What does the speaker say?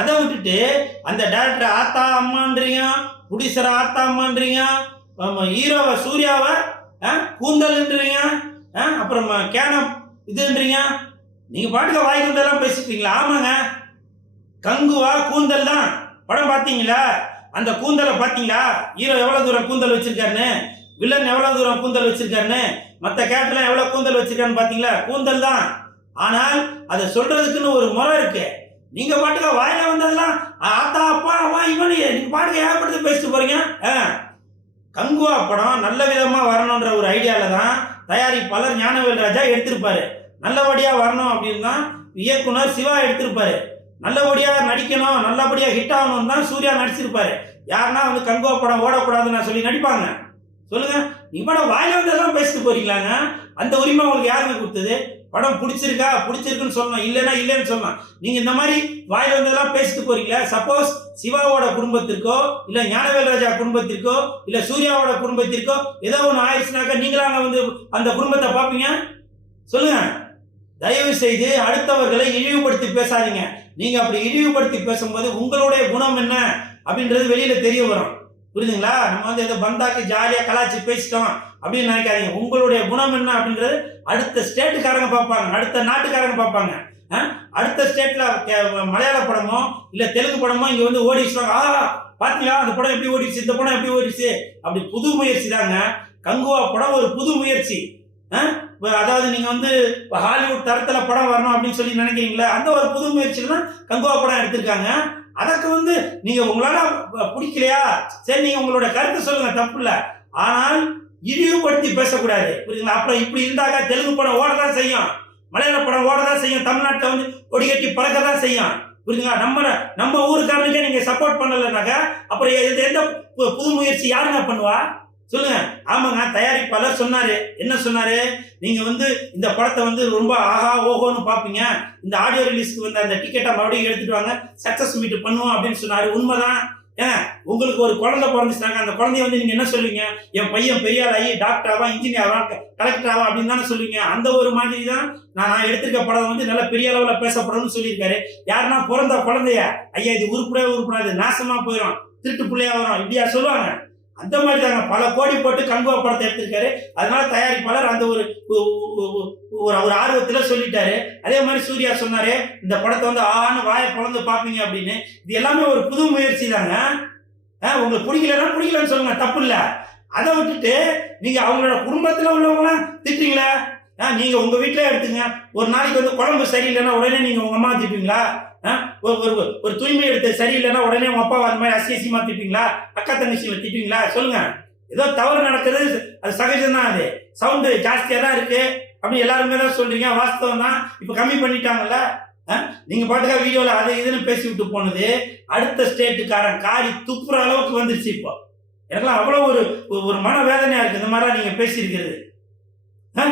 அதை விட்டுட்டு அந்த டேரக்டர் ஆத்தா அம்மான்றீங்க, புடிசரை ஆத்தா அம்மான்றீங்க, ஹீரோவை சூர்யாவை கூந்தல்ன்றீங்க, அப்புறம் கேனம் இதுன்றீங்க. நீங்க பாட்டுக்க வாய் கூந்தலாம் பேசிட்டீங்களா? ஆமாங்க, கங்குவா கூந்தல் தான். படம் பார்த்தீங்களா? அந்த கூந்தலை பார்த்தீங்களா? ஹீரோ எவ்வளவு தூரம் கூந்தல் வச்சிருக்காருன்னு, வில்லன் எவ்வளவு தூரம் கூந்தல் வச்சிருக்காருன்னு, மற்ற கேரக்டர்லாம் எவ்வளவு கூந்தல் வச்சிருக்காருன்னு பார்த்தீங்களா? கூந்தல் தான். ஆனால் அதை சொல்றதுக்குன்னு ஒரு முறை இருக்கு. நீங்க பாட்டுக்க வாயில வந்ததெல்லாம் ஆத்தா அப்பா அவன் இவனு நீங்க பாட்டுக்க ஏகப்படுத்தி பேசிட்டு போறீங்க. கங்குவா படம் நல்ல விதமா வரணுன்ற ஒரு ஐடியால தான் தயாரிப்பாளர் ஞானவேல் ராஜா எடுத்திருப்பாரு. நல்லபடியா வரணும் அப்படின்னு தான் இயக்குனர் சிவா எடுத்திருப்பாரு. நல்லபடியா நடிக்கணும், நல்லபடியா ஹிட் ஆகணும் தான் சூர்யா நடிச்சிருப்பாரு. யாருன்னா வந்து கங்குவா படம் ஓடக்கூடாதுன்னு சொல்லி நடிப்பாங்க? சொல்லுங்க. நீங்க படம் வாயில வந்ததெல்லாம் பேசிட்டு போறீங்களாங்க? அந்த உரிமை உங்களுக்கு யாருங்க கொடுத்தது? படம் பிடிச்சிருக்கா பிடிச்சிருக்குன்னு சொல்லணும், இல்லைன்னா இல்லைன்னு சொல்லணும். நீங்க இந்த மாதிரி வாயில வந்ததெல்லாம் பேசிட்டு போறீங்களா? சப்போஸ் சிவாவோட குடும்பத்திற்கோ இல்ல ஞானவேல் ராஜா குடும்பத்திற்கோ இல்ல சூர்யாவோட குடும்பத்திற்கோ ஏதோ ஒன்று ஆயிடுச்சுனாக்கா நீங்களாங்க வந்து அந்த குடும்பத்தை பார்ப்பீங்க? சொல்லுங்க. தயவு செய்து அடுத்தவர்களை இழிவுபடுத்தி பேசாதீங்க. நீங்க அப்படி இழிவுபடுத்தி பேசும்போது உங்களுடைய குணம் என்ன அப்படின்றது வெளியில தெரிய வரும். புரியுதுங்களா? நம்ம வந்து ஏதோ பந்தாக்கி ஜாலியா கலாச்சி பேசிட்டோம் அப்படின்னு நினைக்காதீங்க. உங்களுடைய குணம் என்ன அப்படின்றது அடுத்த ஸ்டேட்டுக்காரங்க பார்ப்பாங்க, அடுத்த நாட்டுக்காரங்க பார்ப்பாங்க. அடுத்த ஸ்டேட்ல மலையாள படமோ இல்ல தெலுங்கு படமோ இங்க வந்து ஓடிச்சுவாங்க. பாத்தீங்களா அந்த படம் எப்படி ஓடிச்சு, இந்த படம் எப்படி ஓடிச்சு, அப்படி புது முயற்சி தாங்க. கங்குவா படம் ஒரு புது முயற்சி. அதாவது நீங்க வந்து ஹாலிவுட் தரத்துல படம் வரணும் அப்படின்னு சொல்லி நினைக்கிறீங்களா? அந்த ஒரு புது முயற்சியில தான் கங்குவா படம் எடுத்திருக்காங்க. அதற்கு வந்து நீங்க உங்களால பிடிக்கலையா, சரி நீங்க உங்களோட கருத்து சொல்லுங்க, தப்பு இல்லை. ஆனால் இழிவுபடுத்தி பேசக்கூடாது. புரியுதுங்களா? அப்புறம் இப்படி இருந்தாக்க தெலுங்கு படம் ஓடதான் செய்யும், மலையாள படம் ஓடதான் செய்யும், தமிழ்நாட்டில் வந்து கொடிகட்டி பறக்கதான் செய்யும். புரியுதுங்களா? நம்ம ஊருக்காரனுக்கே நீங்க சப்போர்ட் பண்ணலைனாக்க அப்புறம் எந்த புது முயற்சி யாருங்க பண்ணுவா? சொல்லுங்க. ஆமாங்க, தயாரிப்பாளர் சொன்னாரு. என்ன சொன்னாரு? நீங்க வந்து இந்த படத்தை வந்து ரொம்ப ஆஹா ஓஹோன்னு பாப்பீங்க, இந்த ஆடியோ ரிலீஸ்க்கு வந்து அந்த டிக்கெட்டை மறுபடியும் எடுத்துட்டு வாங்க, சக்சஸ் மீட் பண்ணுவோம் அப்படின்னு சொன்னாரு. உண்மைதான். உங்களுக்கு ஒரு குழந்தை பிறந்துச்சுனாங்க, அந்த குழந்தைய வந்து நீங்க என்ன சொல்லுவீங்க? என் பையன் பெரிய ஆளாகி டாக்டர் ஆவா, இன்ஜினியர் ஆவா, கலெக்டர் ஆவா அப்படின்னு தானே சொல்லுவீங்க. அந்த ஒரு மாதிரி தான் நான் எடுத்திருக்க படம் வந்து நல்ல பெரிய அளவில் பேசப்படணும்னு சொல்லியிருக்காரு. யாருன்னா பிறந்த குழந்தைய ஐயா இது உருப்படாது நாசமா போயிடும், திருட்டு பிள்ளையா வரும், இப்படியா சொல்லுவாங்க? அந்த மாதிரி தாங்க பல கோடி போட்டு கங்குவா படத்தை எடுத்திருக்காரு. அதனால தயாரிப்பாளர் அந்த ஒரு ஆர்வத்தில் சொல்லிட்டாரு. அதே மாதிரி சூர்யா சொன்னாரு இந்த படத்தை வந்து ஆன்னு வாயை பிறந்து பார்ப்பீங்க அப்படின்னு. இது எல்லாமே ஒரு புது முயற்சி தாங்க. உங்களுக்கு பிடிக்கலன்னு சொல்லுங்க, தப்பு இல்லை. அதை விட்டுட்டு நீங்க அவங்களோட குடும்பத்தில் உள்ளவங்களாம் திட்டுறீங்களா? நீங்க உங்க வீட்டிலே எடுத்துங்க. ஒரு நாளைக்கு வந்து குழம்பு சரியில்லைன்னா உடனே நீங்க உங்க அம்மா திட்டுவீங்களா? ஒரு தூய்மை எடுத்து சரியில்லைன்னா உடனே உங்க அப்பா அந்த மாதிரி அசியசியமா திட்டுவீங்களா? அக்கா தங்கச்சிகளை திட்டுவீங்களா? சொல்லுங்க. ஏதோ தவறு நடக்குது, அது சகஜம் தான். அது சவுண்டு ஜாஸ்தியா தான் இருக்கு அப்படின்னு எல்லாருமே தான் சொல்றீங்க. வாஸ்தவம் தான். இப்ப கம்மி பண்ணிட்டாங்கல்ல. நீங்க பாட்டுக்கா வீடியோல அதை இதுன்னு பேசி விட்டு போனது அடுத்த ஸ்டேட்டுக்காரன் காரி துப்புற அளவுக்கு வந்துருச்சு. இப்போ எனக்குலாம் அவ்வளவு ஒரு மன வேதனையா இருக்கு இந்த மாதிரிலாம் நீங்க பேசியிருக்கிறது.